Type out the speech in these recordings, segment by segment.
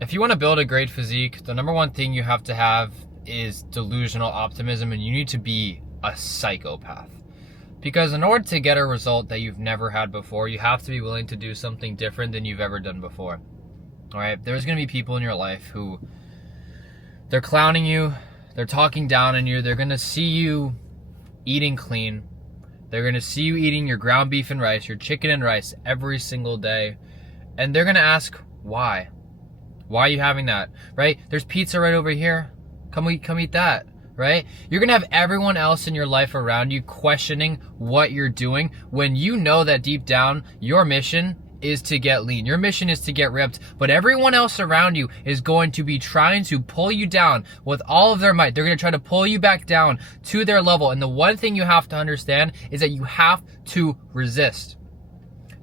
If you want to build a great physique, the number one thing you have to have is delusional optimism, and you need to be a psychopath. Because in order to get a result that you've never had before, you have to be willing to do something different than you've ever done before. All right? There's going to be people in your life who they're clowning you, they're talking down on you, they're going to see you eating clean. They're going to see you eating your ground beef and rice, your chicken and rice every single day. And they're going to ask, why? Why are you having that, right? There's pizza right over here. Come eat that, right? You're going to have everyone else in your life around you questioning what you're doing when you know that deep down your mission is to get lean. Your mission is to get ripped, but everyone else around you is going to be trying to pull you down with all of their might. They're going to try to pull you back down to their level. And the one thing you have to understand is that you have to resist.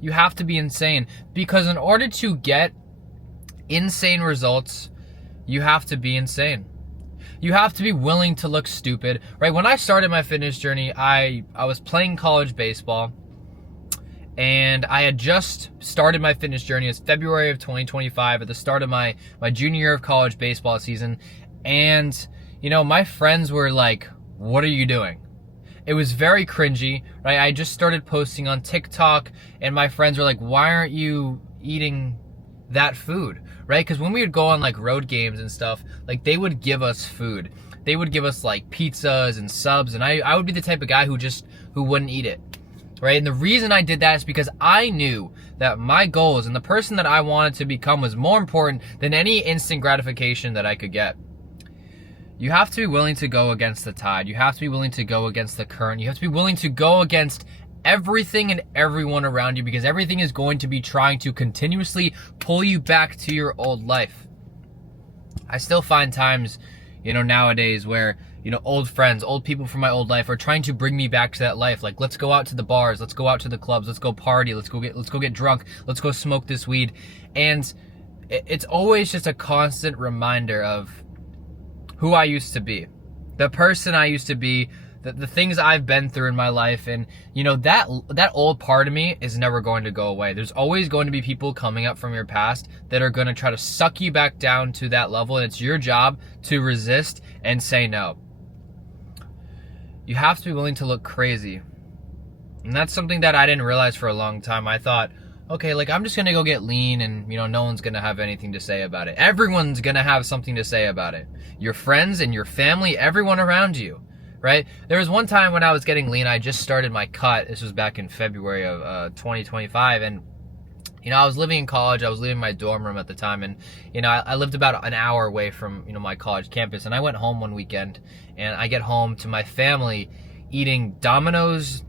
You have to be insane, because in order to get insane results, you have to be insane. You have to be willing to look stupid, right? When I started my fitness journey, I was playing college baseball, and I had just started my fitness journey. It's February of 2025, at the start of my junior year of college baseball season. And, you know, my friends were like, what are you doing? It was very cringy, right? I just started posting on TikTok, and my friends were like, why aren't you eating that food, right? Because when we would go on like road games and stuff, like they would give us food. They would give us like pizzas and subs, and I would be the type of guy who wouldn't eat it, right? And the reason I did that is because I knew that my goals and the person that I wanted to become was more important than any instant gratification that I could get. You have to be willing to go against the tide. You have to be willing to go against the current. You have to be willing to go against everything and everyone around you, because everything is going to be trying to continuously pull you back to your old life. I still find times, you know, nowadays where, you know, old friends, old people from my old life are trying to bring me back to that life. Like, let's go out to the bars, let's go out to the clubs, let's go party, let's go get drunk, let's go smoke this weed. And it's always just a constant reminder of who I used to be, the person I used to be, the things I've been through in my life. And, you know, that old part of me is never going to go away. There's always going to be people coming up from your past that are going to try to suck you back down to that level. And it's your job to resist and say no. You have to be willing to look crazy. And that's something that I didn't realize for a long time. I thought, okay, like I'm just going to go get lean and, you know, no one's going to have anything to say about it. Everyone's going to have something to say about it. Your friends and your family, everyone around you. Right? There was one time when I was getting lean, I just started my cut. This was back in February of 2025. And, you know, I was living in college. I was leaving my dorm room at the time. And, you know, I lived about an hour away from, you know, my college campus. And I went home one weekend, and I get home to my family eating Domino's.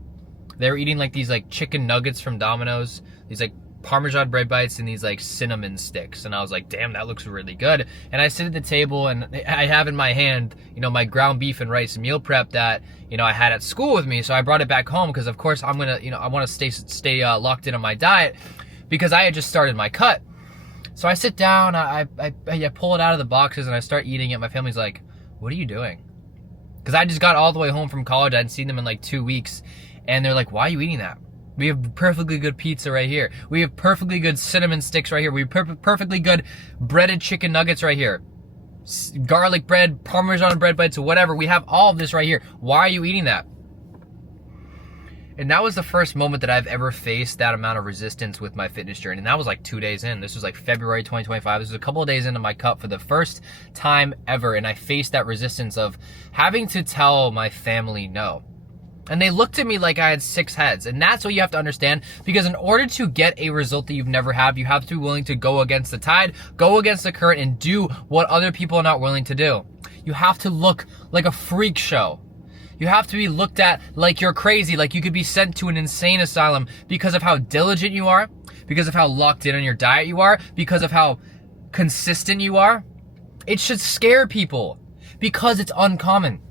They were eating like these like chicken nuggets from Domino's, these like Parmesan bread bites and these like cinnamon sticks. And I was like, damn, that looks really good. And I sit at the table, and I have in my hand, you know, my ground beef and rice meal prep that, you know, I had at school with me. So I brought it back home because of course I'm gonna, you know, I want to stay locked in on my diet, because I had just started my cut. So I sit down, I pull it out of the boxes and I start eating it. My family's like, what are you doing? Because I just got all the way home from college. I hadn't seen them in like 2 weeks. And they're like, why are you eating that? We have perfectly good pizza right here. We have perfectly good cinnamon sticks right here. We have perfectly good breaded chicken nuggets right here. Garlic bread, Parmesan bread bites, whatever. We have all of this right here. Why are you eating that? And that was the first moment that I've ever faced that amount of resistance with my fitness journey. And that was like 2 days in. This was like February 2025. This was a couple of days into my cut for the first time ever. And I faced that resistance of having to tell my family no. And they looked at me like I had 6 heads. And that's what you have to understand, because in order to get a result that you've never had, you have to be willing to go against the tide, go against the current, and do what other people are not willing to do. You have to look like a freak show. You have to be looked at like you're crazy, like you could be sent to an insane asylum because of how diligent you are, because of how locked in on your diet you are, because of how consistent you are. It should scare people because it's uncommon.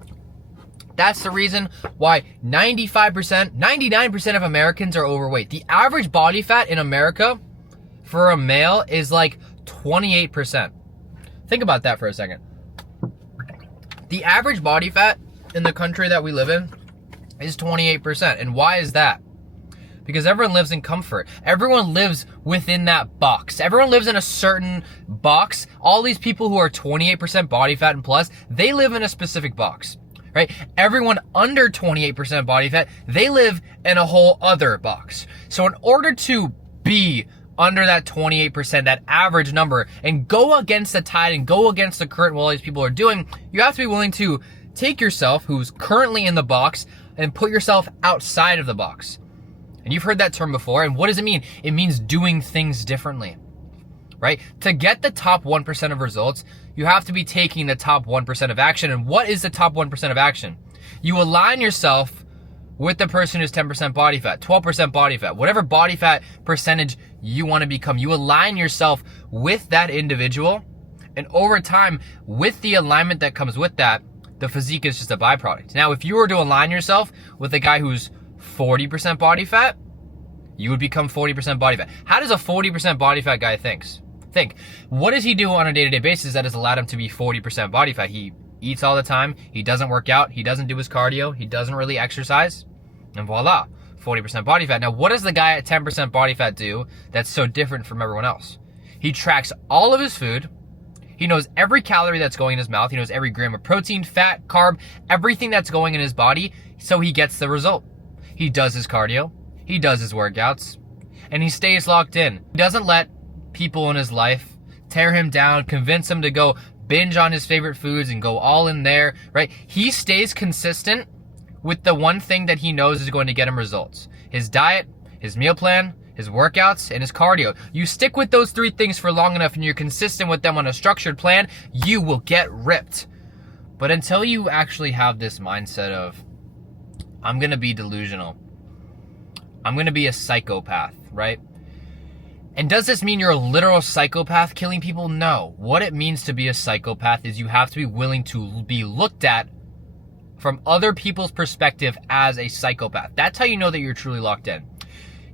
That's the reason why 95%, 99% of Americans are overweight. The average body fat in America for a male is like 28%. Think about that for a second. The average body fat in the country that we live in is 28%. And why is that? Because everyone lives in comfort. Everyone lives within that box. Everyone lives in a certain box. All these people who are 28% body fat and plus, they live in a specific box, right? Everyone under 28% body fat, they live in a whole other box. So in order to be under that 28%, that average number, and go against the tide and go against the current what all these people are doing, you have to be willing to take yourself, who's currently in the box, and put yourself outside of the box. And you've heard that term before. And what does it mean? It means doing things differently, right? To get the top 1% of results, you have to be taking the top 1% of action. And what is the top 1% of action? You align yourself with the person who's 10% body fat, 12% body fat, whatever body fat percentage you want to become. You align yourself with that individual. And over time, with the alignment that comes with that, the physique is just a byproduct. Now, if you were to align yourself with a guy who's 40% body fat, you would become 40% body fat. How does a 40% body fat guy think? What does he do on a day-to-day basis that has allowed him to be 40% body fat? He eats all the time. He doesn't work out. He doesn't do his cardio. He doesn't really exercise. And voila, 40% body fat. Now, what does the guy at 10% body fat do that's so different from everyone else? He tracks all of his food. He knows every calorie that's going in his mouth. He knows every gram of protein, fat, carb, everything that's going in his body, so he gets the result. He does his cardio, he does his workouts, and he stays locked in. He doesn't let people in his life tear him down, convince him to go binge on his favorite foods and go all in there, right? He stays consistent with the one thing that he knows is going to get him results. His diet, his meal plan, his workouts, and his cardio. You stick with those three things for long enough and you're consistent with them on a structured plan, you will get ripped. But until you actually have this mindset of, I'm gonna be delusional, I'm gonna be a psychopath, right? And does this mean you're a literal psychopath killing people? No. What it means to be a psychopath is you have to be willing to be looked at from other people's perspective as a psychopath. That's how you know that you're truly locked in.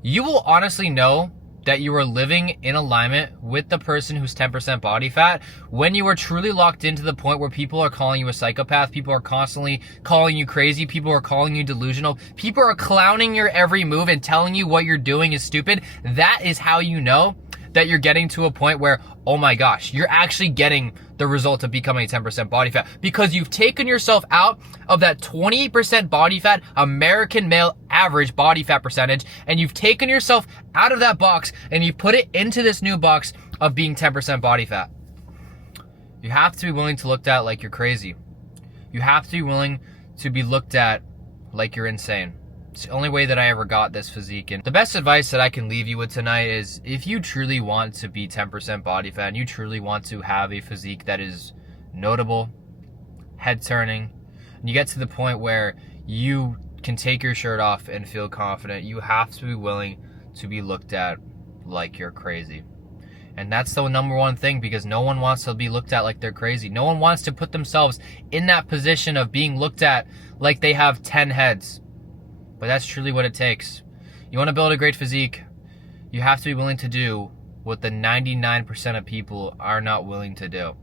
You will honestly know that you are living in alignment with the person who's 10% body fat when you are truly locked into the point where people are calling you a psychopath, people are constantly calling you crazy, people are calling you delusional, people are clowning your every move and telling you what you're doing is stupid. That is how you know that you're getting to a point where, oh my gosh, you're actually getting the result of becoming 10% body fat because you've taken yourself out of that 28% body fat, American male average body fat percentage, and you've taken yourself out of that box and you put it into this new box of being 10% body fat. You have to be willing to look at like you're crazy. You have to be willing to be looked at like you're insane. It's the only way that I ever got this physique. And the best advice that I can leave you with tonight is if you truly want to be 10% body fat and you truly want to have a physique that is notable, head turning, and you get to the point where you can take your shirt off and feel confident, you have to be willing to be looked at like you're crazy. And that's the number one thing, because no one wants to be looked at like they're crazy. No one wants to put themselves in that position of being looked at like they have 10 heads. But that's truly what it takes. You want to build a great physique, you have to be willing to do what the 99% of people are not willing to do.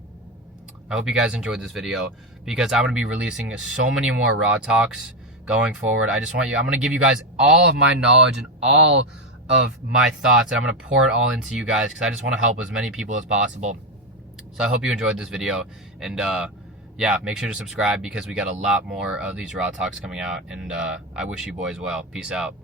I hope you guys enjoyed this video, because I'm going to be releasing so many more raw talks going forward. I'm going to give you guys all of my knowledge and all of my thoughts, and I'm going to pour it all into you guys because I just want to help as many people as possible. So I hope you enjoyed this video, and yeah, make sure to subscribe because we got a lot more of these raw talks coming out, and I wish you boys well. Peace out.